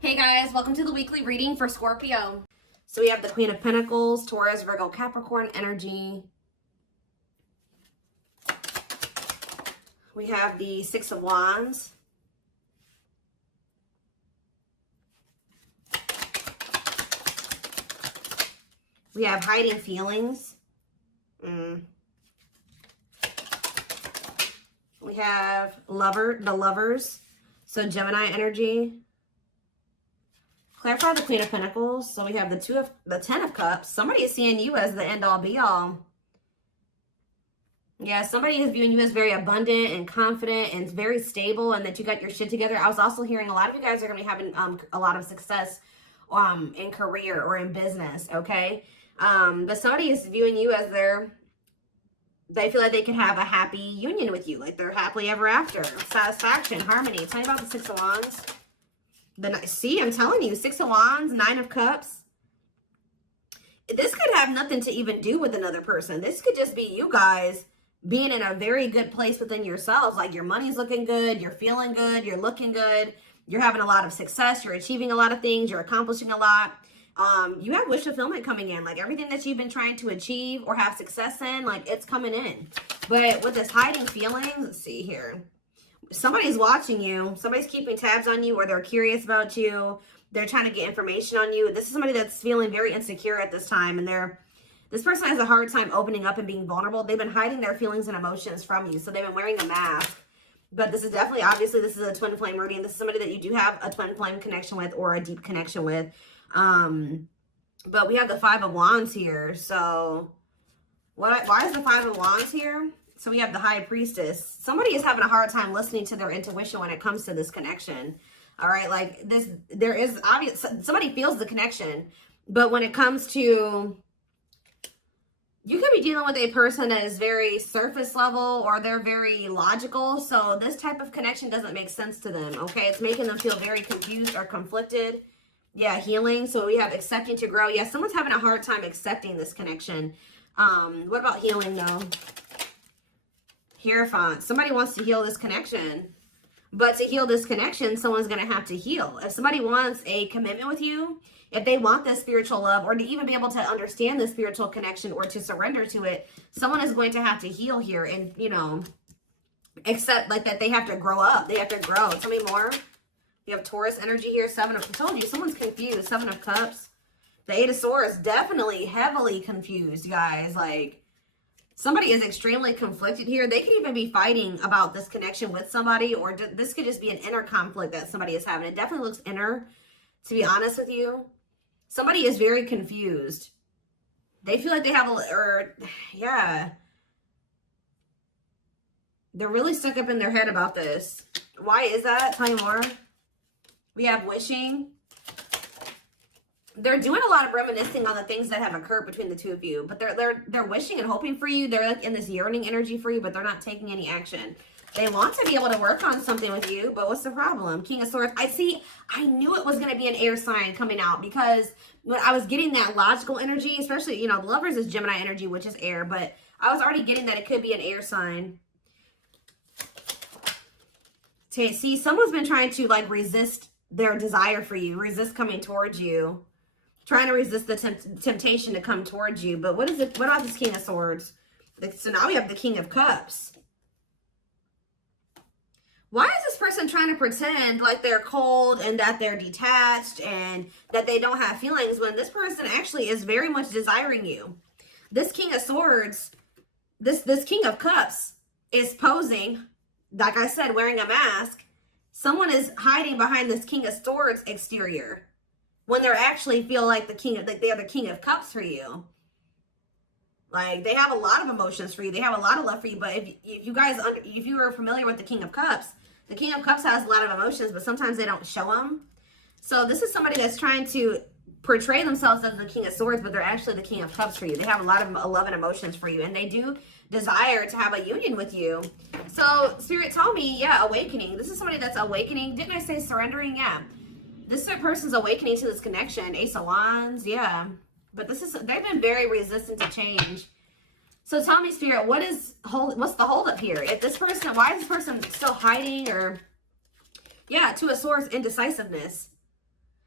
Hey guys, welcome to the weekly reading for Scorpio. So we have the Queen of Pentacles, Taurus, Virgo, Capricorn energy. We have the Six of Wands. We have hiding feelings. We have the lovers. So Gemini energy. Clarify the Queen of Pentacles. So we have the Ten of Cups. Somebody is seeing you as the end all be all. Yeah, somebody is viewing you as very abundant and confident and very stable, and that you got your shit together. I was also hearing a lot of you guys are going to be having a lot of success in career or in business, okay? But somebody is viewing you as they feel like they can have a happy union with you, like they're happily ever after, satisfaction, harmony. Tell me about the Six of Wands. See, I'm telling you, Six of Wands, Nine of Cups. This could have nothing to even do with another person. This could just be you guys being in a very good place within yourselves. Like your money's looking good, you're feeling good, you're looking good, you're having a lot of success, you're achieving a lot of things, you're accomplishing a lot. You have wish fulfillment coming in. Like everything that you've been trying to achieve or have success in, like it's coming in. But with this hiding feelings, let's see here. Somebody's watching you. Somebody's keeping tabs on you, or they're curious about you. They're trying to get information on you. This is somebody that's feeling very insecure at this time, and this person has a hard time opening up and being vulnerable. They've been hiding their feelings and emotions from you, so they've been wearing a mask. But this is definitely, obviously, this is a twin flame reading. This is somebody that you do have a twin flame connection with or a deep connection with. But we have the Five of Wands here. So why is the Five of Wands here? So we have the High Priestess. Somebody is having a hard time listening to their intuition when it comes to this connection. All right, like this, there is obvious, somebody feels the connection, but when it comes to, you could be dealing with a person that is very surface level, or they're very logical. So this type of connection doesn't make sense to them, okay? It's making them feel very confused or conflicted. Yeah, healing. So we have accepting to grow. Yeah, someone's having a hard time accepting this connection. What about healing though? Hierophant. Somebody wants to heal this connection. But to heal this connection, someone's going to have to heal. If somebody wants a commitment with you, if they want this spiritual love, or to even be able to understand the spiritual connection or to surrender to it, someone is going to have to heal here and, you know, accept like that they have to grow up. They have to grow. Tell me more. You have Taurus energy here. I told you, someone's confused. Seven of Cups. The Eight of Swords, definitely heavily confused, guys. Like, somebody is extremely conflicted here. They can even be fighting about this connection with somebody, or this could just be an inner conflict that somebody is having. It definitely looks inner, to be honest with you. Somebody is very confused. They feel like they have yeah. They're really stuck up in their head about this. Why is that? Tell me more. We have wishing. They're doing a lot of reminiscing on the things that have occurred between the two of you, but they're wishing and hoping for you. They're like in this yearning energy for you, but they're not taking any action. They want to be able to work on something with you, but what's the problem? King of Swords. I knew it was going to be an air sign coming out, because when I was getting that logical energy, especially, you know, the Lovers is Gemini energy, which is air, but I was already getting that it could be an air sign. See, someone's been trying to like resist their desire for you, resist coming towards you. Trying to resist the temptation to come towards you. But what is it? What about this King of Swords? So now we have the King of Cups. Why is this person trying to pretend like they're cold and that they're detached and that they don't have feelings, when this person actually is very much desiring you? This King of Swords, this King of Cups is posing, like I said, wearing a mask. Someone is hiding behind this King of Swords exterior, when they're actually feel like they are the King of Cups for you. Like, they have a lot of emotions for you. They have a lot of love for you. But if you are familiar with the King of Cups has a lot of emotions, but sometimes they don't show them. So this is somebody that's trying to portray themselves as the King of Swords, but they're actually the King of Cups for you. They have a lot of love and emotions for you, and they do desire to have a union with you. So Spirit told me, yeah, awakening. This is somebody that's awakening. Didn't I say surrendering? Yeah. This person's awakening to this connection. Ace of Wands, yeah. But they've been very resistant to change. So tell me, Spirit, what's the holdup here? If this person, why is this person still hiding? Or, yeah, Two of Swords, indecisiveness.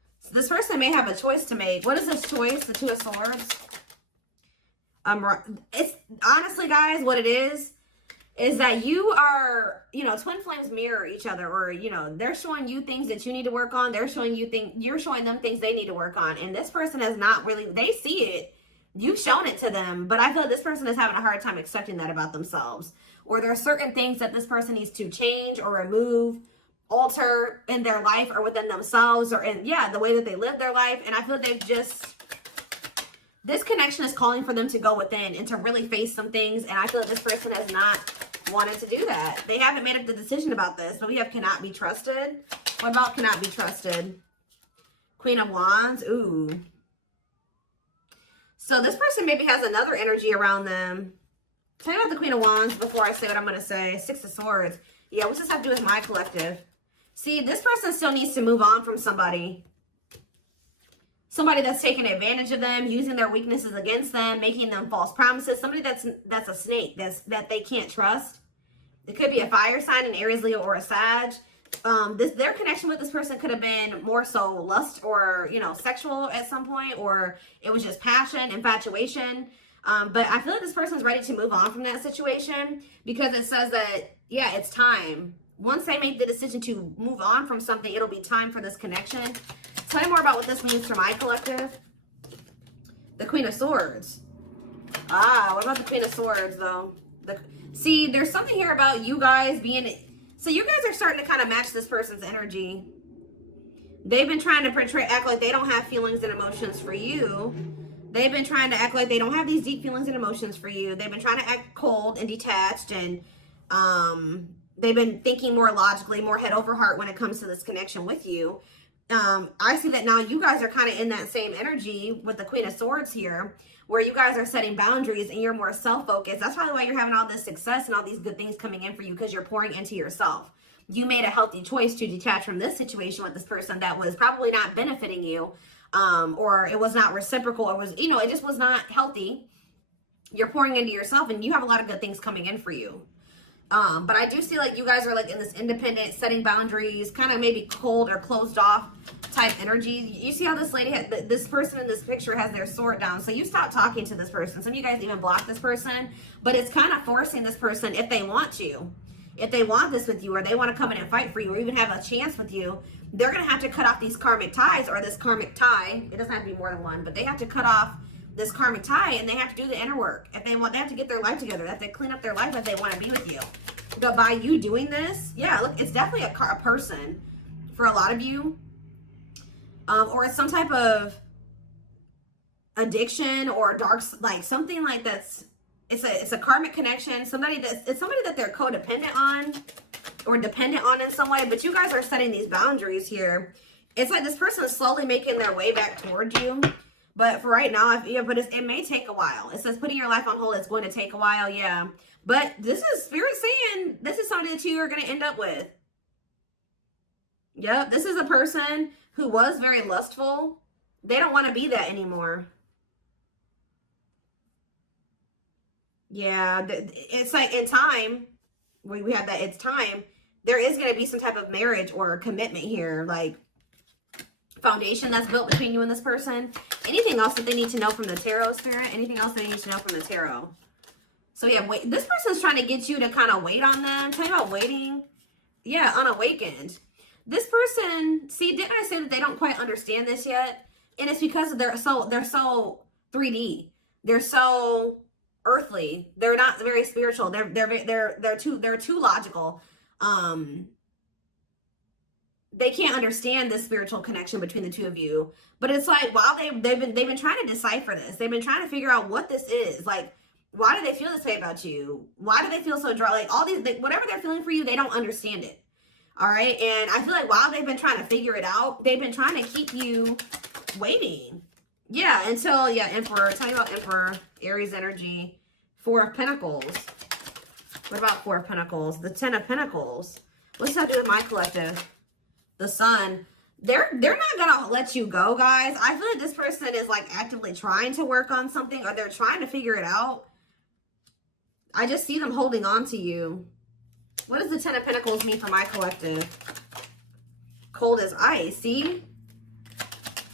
So this person may have a choice to make. What is this choice? The Two of Swords. It's honestly, guys, what it is that you are, you know, twin flames mirror each other, or, you know, they're showing you things that you need to work on. They're showing you things, you're showing them things they need to work on. And this person has not really, they see it. You've shown it to them, but I feel like this person is having a hard time accepting that about themselves. Or there are certain things that this person needs to change or remove, alter in their life or within themselves, or in, yeah, the way that they live their life. And I feel like they've just, this connection is calling for them to go within and to really face some things. And I feel like this person has not wanted to do that. They haven't made up the decision about this, but we have cannot be trusted. What about cannot be trusted? Queen of Wands. Ooh. So this person maybe has another energy around them. Tell me about the Queen of Wands before I say what I'm going to say. Six of Swords. Yeah, what's this have to do with my collective? See, this person still needs to move on from somebody. Somebody that's taking advantage of them, using their weaknesses against them, making them false promises. Somebody that's a snake, that they can't trust. It could be a fire sign, an Aries, Leo, or a Sag. Their connection with this person could have been more so lust or, you know, sexual at some point, or it was just passion, infatuation. But I feel like this person's ready to move on from that situation, because it says that, yeah, it's time. Once they make the decision to move on from something, it'll be time for this connection. Tell me more about what this means for my collective. The Queen of Swords. Ah, what about the Queen of Swords, though? See, there's something here about you guys being... So you guys are starting to kind of match this person's energy. They've been trying to act like they don't have feelings and emotions for you. They've been trying to act like they don't have these deep feelings and emotions for you. They've been trying to act cold and detached, and they've been thinking more logically, more head over heart when it comes to this connection with you. I see that now you guys are kind of in that same energy with the Queen of Swords here, where you guys are setting boundaries and you're more self-focused. That's probably why you're having all this success and all these good things coming in for you, because you're pouring into yourself. You made a healthy choice to detach from this situation with this person that was probably not benefiting you, or it was not reciprocal, or was, you know, it just was not healthy. You're pouring into yourself and you have a lot of good things coming in for you. But I do see like you guys are like in this independent, setting boundaries, kind of maybe cold or closed off type energy. You see how this lady, this person in this picture has their sword down. So you stop talking to this person. Some of you guys even block this person, but it's kind of forcing this person, if they want to, if they want this with you, or they want to come in and fight for you, or even have a chance with you, they're going to have to cut off these karmic ties, or this karmic tie. It doesn't have to be more than one, but they have to cut off this karmic tie, and they have to do the inner work. If they want, they have to get their life together. They have to clean up their life if they want to be with you. But by you doing this, yeah, look, it's definitely a person for a lot of you. Or it's some type of addiction or dark, like something like that's, it's a karmic connection. It's somebody that they're codependent on or dependent on in some way. But you guys are setting these boundaries here. It's like this person is slowly making their way back towards you. But for right now, but it may take a while. It says putting your life on hold, it's going to take a while, yeah. But this is Spirit saying this is somebody that you are going to end up with. Yep, this is a person who was very lustful. They don't want to be that anymore. Yeah, it's like in time, we have that it's time, there is going to be some type of marriage or commitment here, like foundation that's built between you and this person. Anything else that they need to know from the tarot, Spirit? Anything else they need to know from the tarot? So yeah, wait, this person's trying to get you to kind of wait on them. Tell you about waiting. Yeah, unawakened. This person, see, didn't I say that they don't quite understand this yet? And it's because they're so 3D. They're so earthly. They're not very spiritual. They're too logical. They can't understand this spiritual connection between the two of you. But it's like, while they've been trying to decipher this. They've been trying to figure out what this is. Like, why do they feel this way about you? Why do they feel so dry? Like, all these, whatever they're feeling for you, they don't understand it. All right. And I feel like while they've been trying to figure it out, they've been trying to keep you waiting. Yeah. Until, yeah, Emperor. Tell me about Emperor, Aries energy, Four of Pentacles. What about Four of Pentacles? The Ten of Pentacles. What's that do with my collective? The Sun. They're not gonna let you go, guys. I feel like this person is like actively trying to work on something, or they're trying to figure it out. I just see them holding on to you. What does the Ten of Pentacles mean for my collective? Cold as ice. See?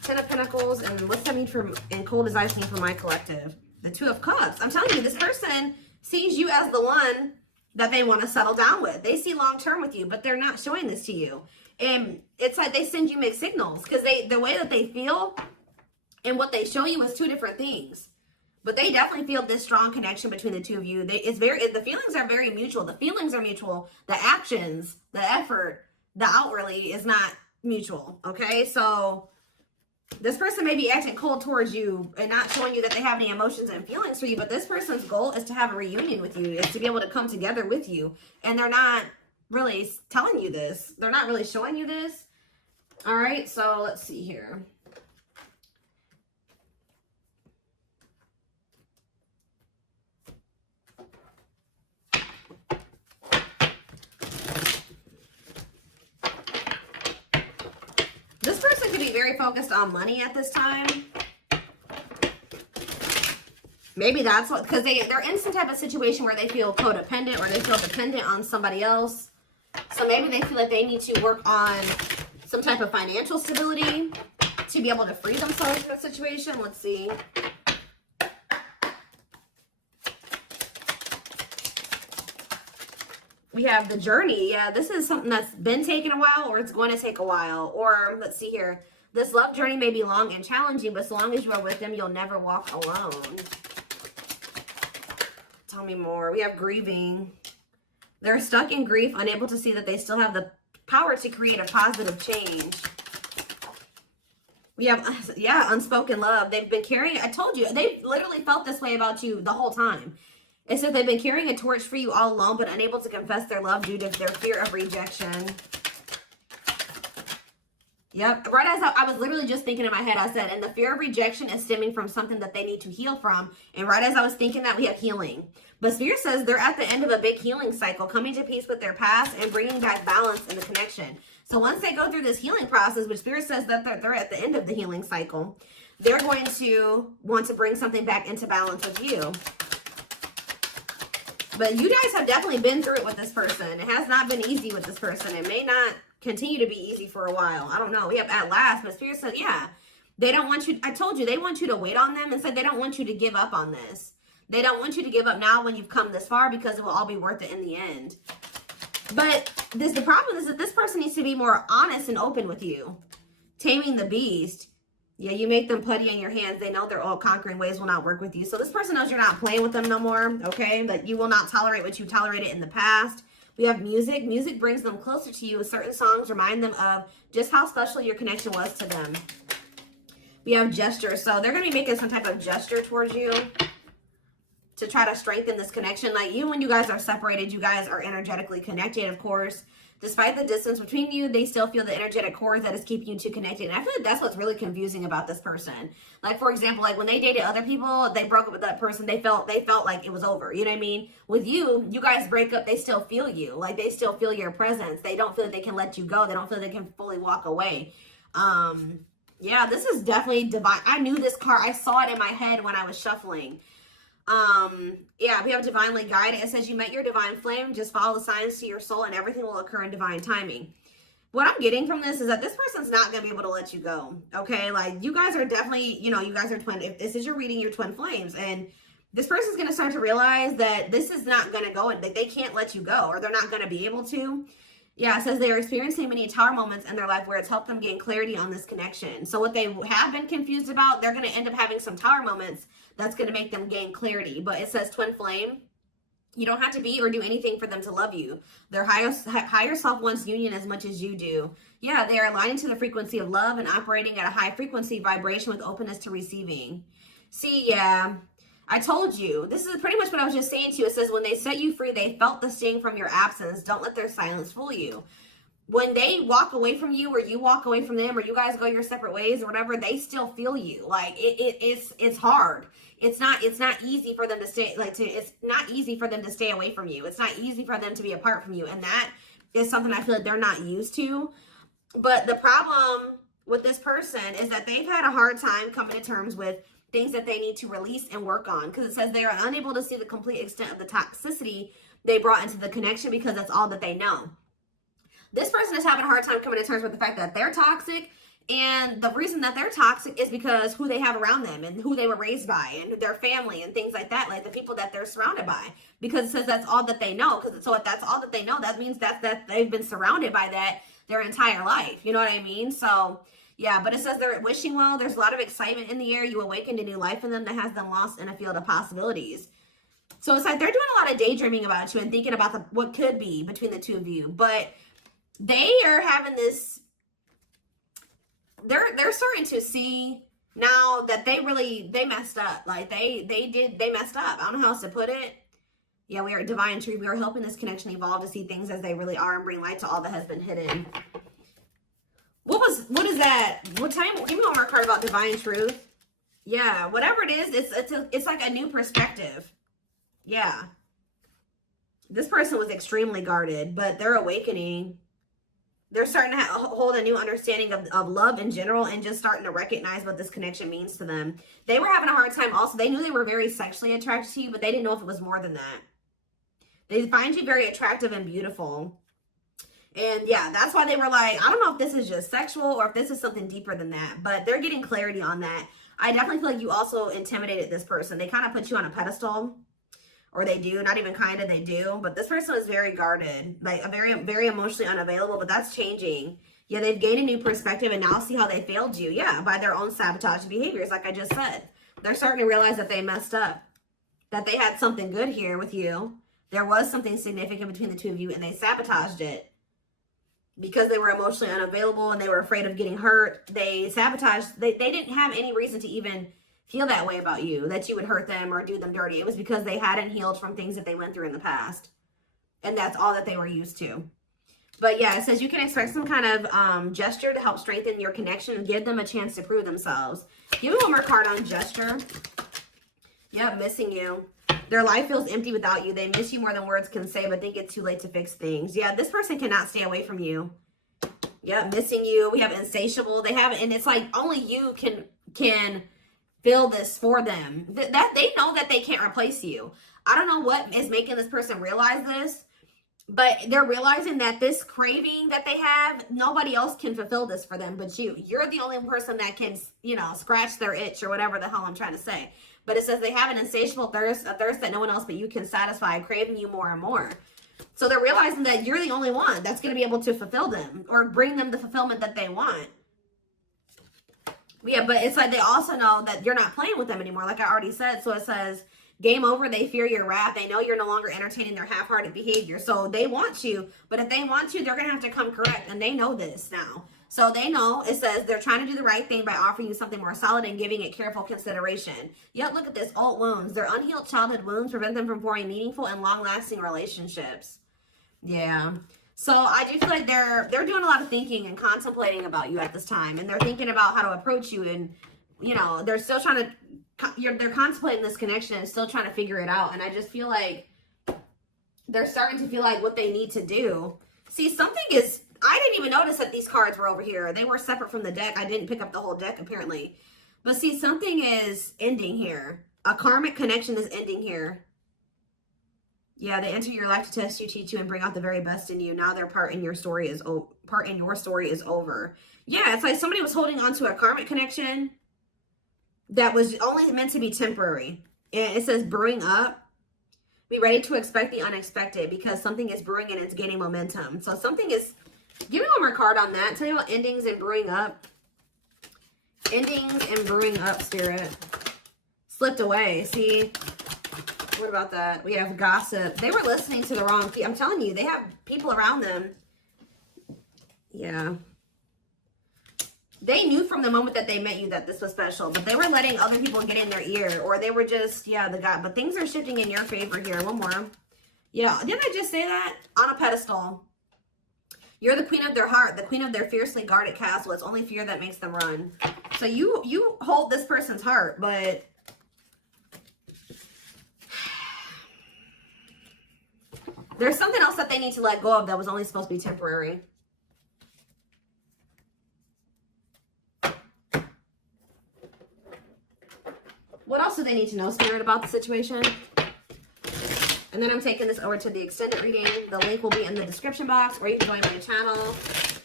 Ten of Pentacles, and what's that mean for, and cold as ice mean for my collective? The Two of Cups. I'm telling you, this person sees you as the one that they want to settle down with. They see long-term with you, but they're not showing this to you. And it's like they send you mixed signals because the way that they feel and what they show you is two different things. But they definitely feel this strong connection between the two of you. The feelings are very mutual. The feelings are mutual. The actions, the effort, the outwardly is not mutual. Okay, so this person may be acting cold towards you and not showing you that they have any emotions and feelings for you. But this person's goal is to have a reunion with you, is to be able to come together with you. And they're not really telling you this. They're not really showing you this. All right, so let's see here. This person could be very focused on money at this time. Maybe that's what, because they're in some type of situation where they feel codependent or they feel dependent on somebody else. So maybe they feel like they need to work on some type of financial stability to be able to free themselves from the situation. Let's see. We have the journey. Yeah, this is something that's been taking a while, or it's going to take a while. Or let's see here. This love journey may be long and challenging, but as long as you are with them, you'll never walk alone. Tell me more. We have grieving. They're stuck in grief, unable to see that they still have the power to create a positive change. We have, yeah, unspoken love. They've been carrying, I told you, they've literally felt this way about you the whole time. It says they've been carrying a torch for you all alone, but unable to confess their love due to their fear of rejection. Yep. Right as I was literally just thinking in my head, I said, and the fear of rejection is stemming from something that they need to heal from. And right as I was thinking that, we have healing. But Spirit says they're at the end of a big healing cycle, coming to peace with their past and bringing back balance in the connection. So once they go through this healing process, which Spirit says that they're at the end of the healing cycle, they're going to want to bring something back into balance with you. But you guys have definitely been through it with this person. It has not been easy with this person. It may not continue to be easy for a while. I don't know. We have at last, but Spirit said, yeah, they don't want you. I told you, they want you to wait on them and said they don't want you to give up on this. They don't want you to give up now when you've come this far, because it will all be worth it in the end. But the problem is that this person needs to be more honest and open with you. Taming the beast. Yeah, you make them putty in your hands. They know their all conquering ways will not work with you. So this person knows you're not playing with them no more, okay? That you will not tolerate what you tolerated in the past. We have music. Music brings them closer to you. Certain songs remind them of just how special your connection was to them. We have gestures. So they're going to be making some type of gesture towards you to try to strengthen this connection. Like you, when you guys are separated, you guys are energetically connected, of course. Despite the distance between you, they still feel the energetic cord that is keeping you two connected. And I feel like that's what's really confusing about this person. Like, for example, like when they dated other people, they broke up with that person. They felt like it was over. You know what I mean? With you, you guys break up, they still feel you. Like, they still feel your presence. They don't feel that they can let you go. They don't feel they can fully walk away. Yeah, this is definitely divine. I knew this card. I saw it in my head when I was shuffling. Yeah, we have divinely guided. It says you met your divine flame. Just follow the signs to your soul and everything will occur in divine timing. What I'm getting from this is that this person's not going to be able to let you go. Okay. Like you guys are definitely, you know, you guys are twin. If this is your reading, your twin flames, and this person's going to start to realize that this is not going to go and that they can't let you go, or they're not going to be able to. Yeah, it says they are experiencing many tower moments in their life where it's helped them gain clarity on this connection. So what they have been confused about, they're going to end up having some tower moments that's going to make them gain clarity. But it says twin flame. You don't have to be or do anything for them to love you. Their higher self wants union as much as you do. Yeah, they are aligning to the frequency of love and operating at a high frequency vibration with openness to receiving. See, yeah. I told you, this is pretty much what I was just saying to you. It says, when they set you free, they felt the sting from your absence. Don't let their silence fool you. When they walk away from you, or you walk away from them, or you guys go your separate ways or whatever, they still feel you. Like it's hard. It's not easy for them to stay, it's not easy for them to stay away from you. It's not easy for them to be apart from you. And that is something I feel like they're not used to. But the problem with this person is that they've had a hard time coming to terms with things that they need to release and work on, because it says they are unable to see the complete extent of the toxicity they brought into the connection because that's all that they know. This person is having a hard time coming to terms with the fact that they're toxic And the reason that they're toxic is because who they have around them and who they were raised by and their family and things like that, like the people that they're surrounded by. Because it says that's all that they know. So if that's all that they know, that means that they've been surrounded by that their entire life. You know what I mean? So yeah, but it says they're wishing well. There's a lot of excitement in the air. You awakened a new life in them that has them lost in a field of possibilities. So it's like they're doing a lot of daydreaming about you and thinking about what could be between the two of you. But they are having this, they're starting to see now that they messed up. Like they messed up. I don't know how else to put it. Yeah, we are divine truth. We are helping this connection evolve to see things as they really are and bring light to all that has been hidden. What is that? What time? Give me one more card about divine truth. Yeah, whatever it is, it's like a new perspective. Yeah. This person was extremely guarded, but they're awakening. They're starting to hold a new understanding of love in general and just starting to recognize what this connection means to them. They were having a hard time also. They knew they were very sexually attracted to you, but they didn't know if it was more than that. They find you very attractive and beautiful. And yeah, that's why they were like, I don't know if this is just sexual or if this is something deeper than that, but they're getting clarity on that. I definitely feel like you also intimidated this person. They kind of put you on a pedestal, or they do, not even kind of, they do. But this person is very guarded, like very emotionally unavailable, but that's changing. Yeah, they've gained a new perspective and now see how they failed you. Yeah, by their own sabotage behaviors, like I just said. They're starting to realize that they messed up, that they had something good here with you. There was something significant between the two of you and they sabotaged it. Because they were emotionally unavailable and they were afraid of getting hurt, they sabotaged. They didn't have any reason to even feel that way about you, that you would hurt them or do them dirty. It was because they hadn't healed from things that they went through in the past. And that's all that they were used to. But yeah, it says you can expect some kind of gesture to help strengthen your connection and give them a chance to prove themselves. Give me one more card on gesture. Yep, missing you. Their life feels empty without you. They miss you more than words can say, but think it's too late to fix things. Yeah, this person cannot stay away from you. Yeah, missing you. We have insatiable. They have, and it's like only you can feel this for them. That they know that they can't replace you. I don't know what is making this person realize this, but they're realizing that this craving that they have, nobody else can fulfill this for them but you. You're the only person that can, you know, scratch their itch or whatever the hell I'm trying to say. But it says they have an insatiable thirst, a thirst that no one else but you can satisfy, craving you more and more. So they're realizing that you're the only one that's going to be able to fulfill them or bring them the fulfillment that they want. Yeah, but it's like they also know that you're not playing with them anymore, like I already said. So it says, game over, they fear your wrath. They know you're no longer entertaining their half-hearted behavior. So they want you, but if they want you, they're going to have to come correct. And they know this now. So they know, it says they're trying to do the right thing by offering you something more solid and giving it careful consideration. Yet look at this, old wounds. Their unhealed childhood wounds prevent them from forming meaningful and long-lasting relationships. Yeah. So I do feel like they're doing a lot of thinking and contemplating about you at this time. And they're thinking about how to approach you. And, you know, they're still trying to, they're contemplating this connection and still trying to figure it out. And I just feel like they're starting to feel like what they need to do. See, something is, I didn't even notice that these cards were over here. They were separate from the deck. I didn't pick up the whole deck, apparently. But see, something is ending here. A karmic connection is ending here. Yeah, they enter your life to test you, teach you, and bring out the very best in you. Now their part in your story is over. Yeah, it's like somebody was holding on to a karmic connection that was only meant to be temporary. And it says brewing up. Be ready to expect the unexpected because something is brewing and it's gaining momentum. So something is... Give me one more card on that. Tell me about endings and brewing up. Endings and brewing up, Spirit. Slipped away. See? What about that? We have gossip. They were listening to the wrong people. I'm telling you, they have people around them. Yeah. They knew from the moment that they met you that this was special, but they were letting other people get in their ear, or they were just, yeah, the guy. But things are shifting in your favor here. One more. Yeah. Didn't I just say that? On a pedestal. You're the queen of their heart, the queen of their fiercely guarded castle. It's only fear that makes them run. So you hold this person's heart, but there's something else that they need to let go of that was only supposed to be temporary. What else do they need to know, Spirit, about the situation? And then I'm taking this over to the extended reading. The link will be in the description box, or you can join my channel.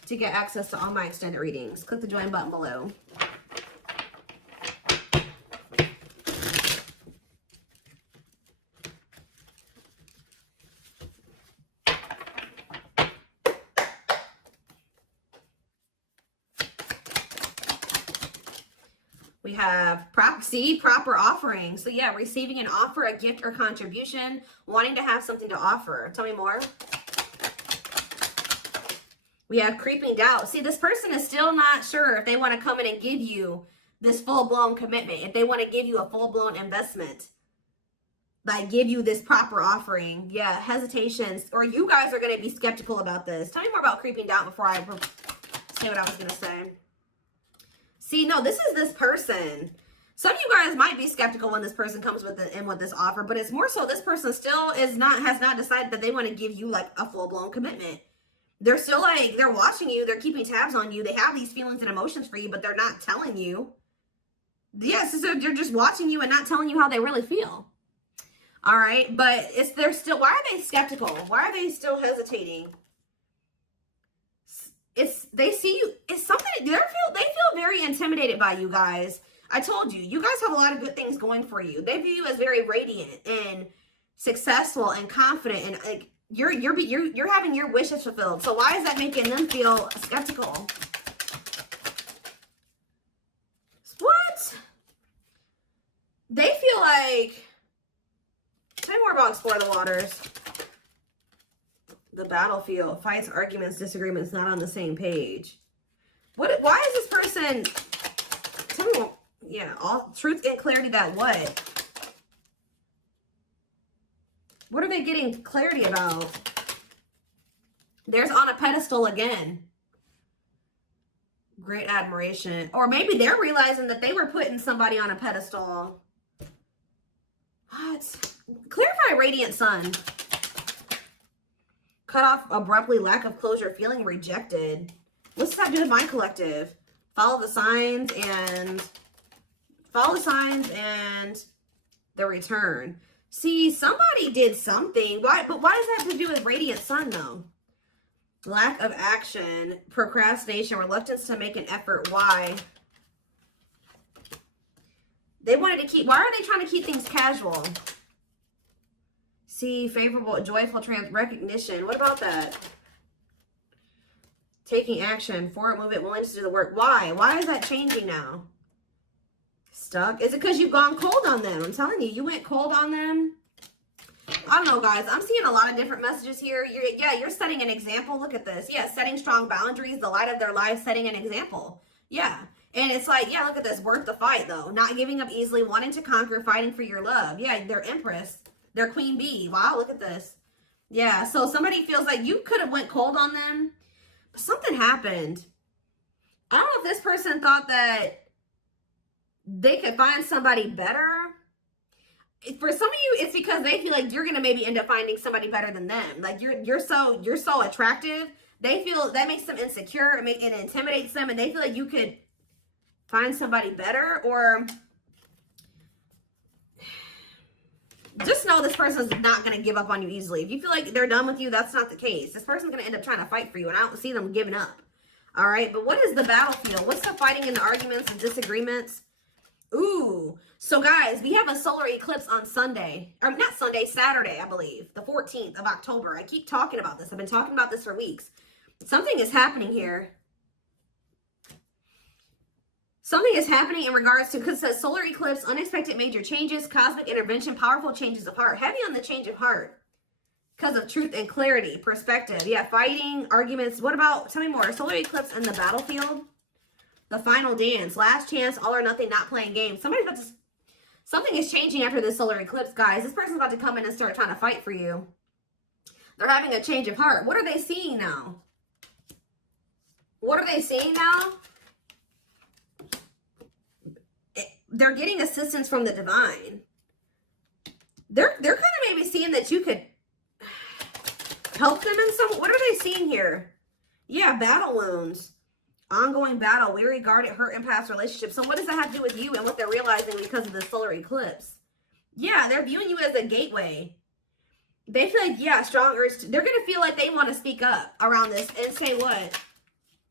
to get access to all my extended readings, click the join button below. We have proper offering. So yeah, receiving an offer, a gift or contribution, wanting to have something to offer. Tell me more. We have creeping doubt. See, this person is still not sure if they want to come in and give you this full-blown commitment, if they want to give you a full-blown investment, like give you this proper offering. Yeah, hesitations, or you guys are going to be skeptical about this. Tell me more about creeping doubt before I say what I was going to say. See, no, this is this person. Some of you guys might be skeptical when this person comes with this offer, but it's more so this person still has not decided that they want to give you like a full-blown commitment. They're still like, they're watching you, they're keeping tabs on you, they have these feelings and emotions for you, but they're not telling you. Yes, so they're just watching you and not telling you how they really feel. All right, but they're still, why are they skeptical? Why are they still hesitating? They see you, it's something, they feel very intimidated by you guys. I told you, you guys have a lot of good things going for you. They view you as very radiant and successful and confident, and like you're having your wishes fulfilled. So why is that making them feel skeptical? What? They feel like, tell me more about Explore the Waters. The battlefield, fights, arguments, disagreements, not on the same page. Why is this person, tell me more, yeah, all truth and clarity that what? What are they getting clarity about? There's on a pedestal again. Great admiration. Or maybe they're realizing that they were putting somebody on a pedestal. What? Clarify radiant sun. Cut off abruptly, lack of closure, feeling rejected. What's that do with my collective? Follow the signs and the return. See, somebody did something. But why does that have to do with radiant sun though? Lack of action, procrastination, reluctance to make an effort. Why? They wanted to keep, why are they trying to keep things casual? See, favorable, joyful recognition. What about that? Taking action, forward movement, willingness to do the work. Why? Why is that changing now? Stuck? Is it because you've gone cold on them? I'm telling you, you went cold on them. I don't know, guys. I'm seeing a lot of different messages here. You're setting an example. Look at this. Yeah, setting strong boundaries, the light of their life, setting an example. Yeah. And it's like, yeah, look at this. Worth the fight, though. Not giving up easily, wanting to conquer, fighting for your love. Yeah, they're Empress. They're Queen Bee. Wow, look at this. Yeah, so somebody feels like you could have went cold on them, but something happened. I don't know if this person thought that they could find somebody better. For some of you, it's because they feel like you're going to maybe end up finding somebody better than them. Like you're so attractive. They feel that makes them insecure and it intimidates them, and they feel like you could find somebody better. Or just know this person's not going to give up on you easily. If you feel like they're done with you, that's not the case. This person's going to end up trying to fight for you, and I don't see them giving up. All right, but what is the battlefield? What's the fighting and the arguments and disagreements? Ooh, so guys, we have a solar eclipse on Sunday. Or not Sunday, Saturday, I believe. The 14th of October. I keep talking about this. I've been talking about this for weeks. Something is happening here. Something is happening in regards to, because it says solar eclipse, unexpected major changes, cosmic intervention, powerful changes of heart. Heavy on the change of heart. Because of truth and clarity, perspective. Yeah, fighting, arguments. What about, tell me more. Solar eclipse and the battlefield. The final dance. Last chance, all or nothing, not playing games. Something is changing after this solar eclipse, guys. This person's about to come in and start trying to fight for you. They're having a change of heart. What are they seeing now? What are they seeing now? They're getting assistance from the divine. They're kind of maybe seeing that you could help them in some. What are they seeing here? Yeah, battle wounds. Ongoing battle, weary, guarded, hurt, in past relationships. So what does that have to do with you and what they're realizing because of the solar eclipse? Yeah, they're viewing you as a gateway. They feel like, yeah, strong urge. They're going to feel like they want to speak up around this and say what?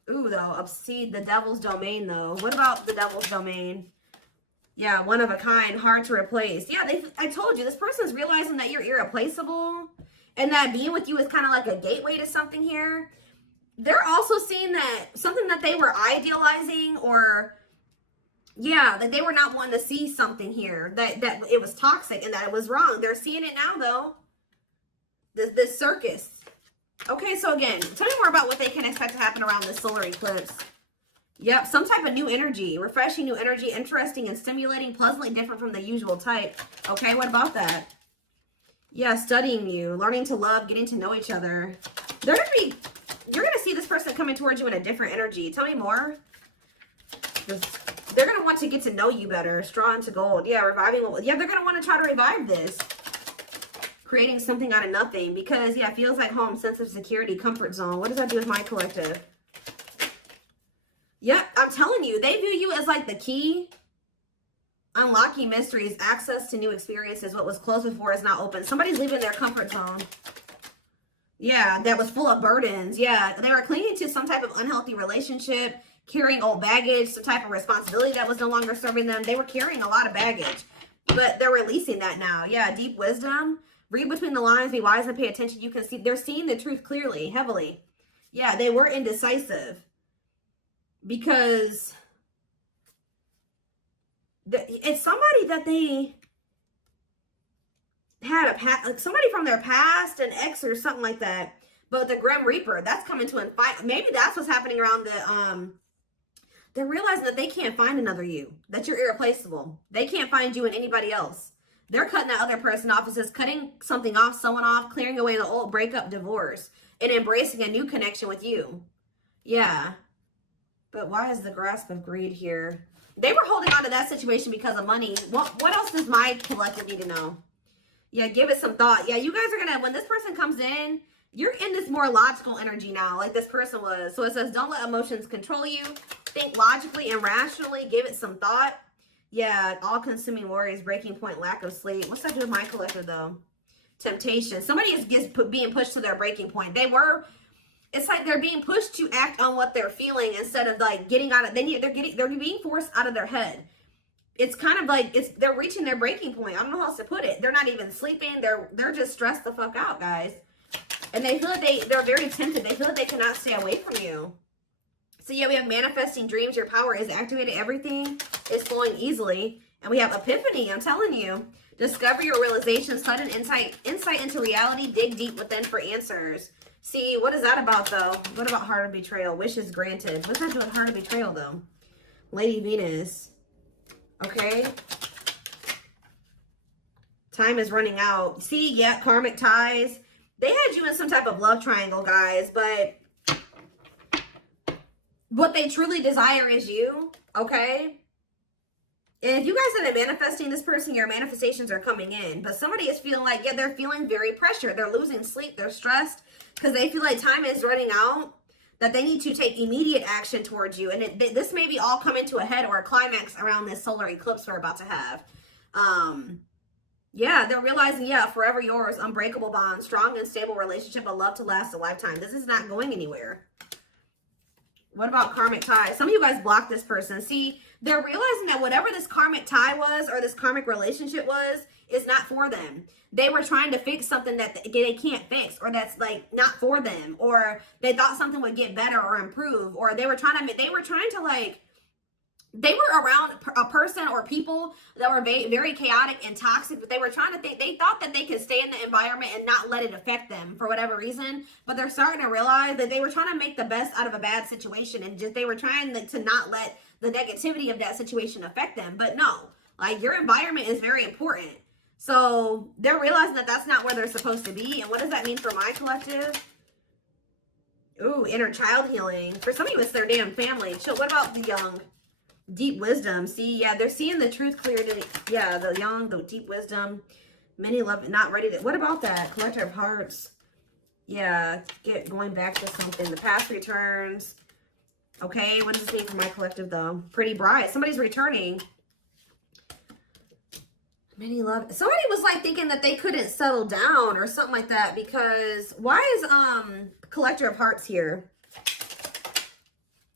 Ooh, though, obscene, the devil's domain, though. What about the devil's domain? Yeah, one of a kind, hard to replace. Yeah, I told you, this person's realizing that you're irreplaceable and that being with you is kind of like a gateway to something here. They're also seeing that something that they were idealizing, or yeah, that they were not wanting to see something here, that it was toxic and that it was wrong. They're seeing it now, though. This circus. Okay, so again, tell me more about what they can expect to happen around this solar eclipse. Yep, some type of new energy, refreshing new energy, interesting and stimulating, pleasantly different from the usual type. Okay, what about that? Yeah, studying you, learning to love, getting to know each other. You're gonna see this person coming towards you in a different energy. Tell me more. They're gonna want to get to know you better. Straw into gold. Yeah, reviving. Yeah, they're gonna want to try to revive this. Creating something out of nothing, because yeah, it feels like home, sense of security, comfort zone. What does that do with my collective? Yep, I'm telling you, they view you as like the key. Unlocking mysteries, access to new experiences. What was closed before is now open. Somebody's leaving their comfort zone. Yeah, that was full of burdens. Yeah, they were clinging to some type of unhealthy relationship, carrying old baggage, some type of responsibility that was no longer serving them. They were carrying a lot of baggage, but they're releasing that now. Yeah, deep wisdom. Read between the lines, be wise and pay attention. You can see, they're seeing the truth clearly, heavily. Yeah, they were indecisive because it's somebody that they had like somebody from their past, an ex or something like that. But the Grim Reaper, that's coming to an fight. Maybe that's what's happening around the, they're realizing that they can't find another you, that you're irreplaceable. They can't find you in anybody else. They're cutting that other person off. It says cutting something off, someone off, clearing away the old breakup, divorce, and embracing a new connection with you. Yeah. But why is the grasp of greed here? They were holding on to that situation because of money. What else does my collective need to know? Yeah, give it some thought. Yeah, you guys are going to, when this person comes in, you're in this more logical energy now, like this person was. So it says, don't let emotions control you. Think logically and rationally. Give it some thought. Yeah, all-consuming worries, breaking point, lack of sleep. What's that do with my collective, though? Temptation. Somebody is being pushed to their breaking point. It's like they're being pushed to act on what they're feeling instead of like getting out of. They're being forced out of their head. It's kind of like they're reaching their breaking point. I don't know how else to put it. They're not even sleeping. They're just stressed the fuck out, guys. And they feel like they're very tempted. They feel like they cannot stay away from you. So yeah, we have manifesting dreams. Your power is activated. Everything is flowing easily. And we have epiphany. I'm telling you. Discover your realization. Sudden insight into reality. Dig deep within for answers. See, what is that about, though? What about heart of betrayal? Wishes granted. What's that doing with heart of betrayal, though? Lady Venus. Okay. Time is running out. See, yeah, karmic ties. They had you in some type of love triangle, guys, but what they truly desire is you, okay? And if you guys have been manifesting this person, your manifestations are coming in. But somebody is feeling like, yeah, they're feeling very pressured. They're losing sleep. They're stressed because they feel like time is running out, that they need to take immediate action towards you. And this may be all coming to a head or a climax around this solar eclipse we're about to have. Yeah, they're realizing, yeah, forever yours, unbreakable bond, strong and stable relationship, a love to last a lifetime. This is not going anywhere. What about karmic ties? Some of you guys blocked this person. See, they're realizing that whatever this karmic tie was or this karmic relationship was is not for them. They were trying to fix something that they can't fix, or that's like not for them, or they thought something would get better or improve, or they were trying to like, they were around a person or people that were very, very chaotic and toxic, but they were trying to think, they thought that they could stay in the environment and not let it affect them for whatever reason. But they're starting to realize that they were trying to make the best out of a bad situation, and just they were trying to not let the negativity of that situation affect them. But no, like, your environment is very important. So they're realizing that that's not where they're supposed to be. And what does that mean for my collective? Ooh, inner child healing. For some of you, it's their damn family. What about the young? Deep wisdom. See, yeah, they're seeing the truth clearly. Yeah, the young, the deep wisdom. Many love, not ready to. What about that? Collector of hearts. Yeah, going back to something. The past returns. Okay, what does this mean for my collective, though? Pretty bright. Somebody's returning. Many love. Somebody was like thinking that they couldn't settle down or something like that, because why is collector of hearts here?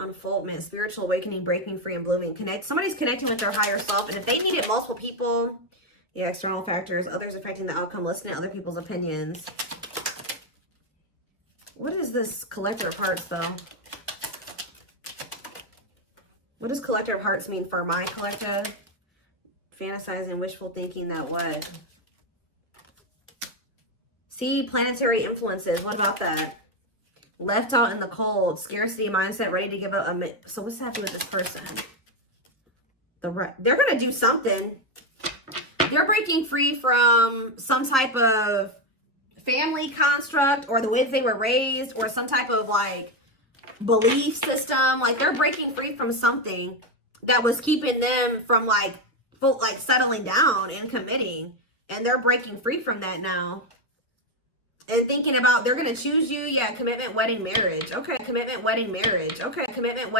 Unfoldment, spiritual awakening, breaking free and blooming. Somebody's connecting with their higher self, and if they needed multiple people, yeah, external factors, others affecting the outcome, listening to other people's opinions. What is this Collector of Hearts, though? What does Collector of Hearts mean for my collective? Fantasizing, wishful thinking, that what? See, planetary influences. What about that? Left out in the cold, scarcity mindset, ready to give up. So what's happening with this person? They're going to do something. They're breaking free from some type of family construct, or the way that they were raised, or some type of like belief system. Like they're breaking free from something that was keeping them from like settling down and committing, and they're breaking free from that now. And thinking about, they're going to choose you. Yeah, commitment, wedding, marriage. Okay, commitment, wedding, marriage. Okay, commitment,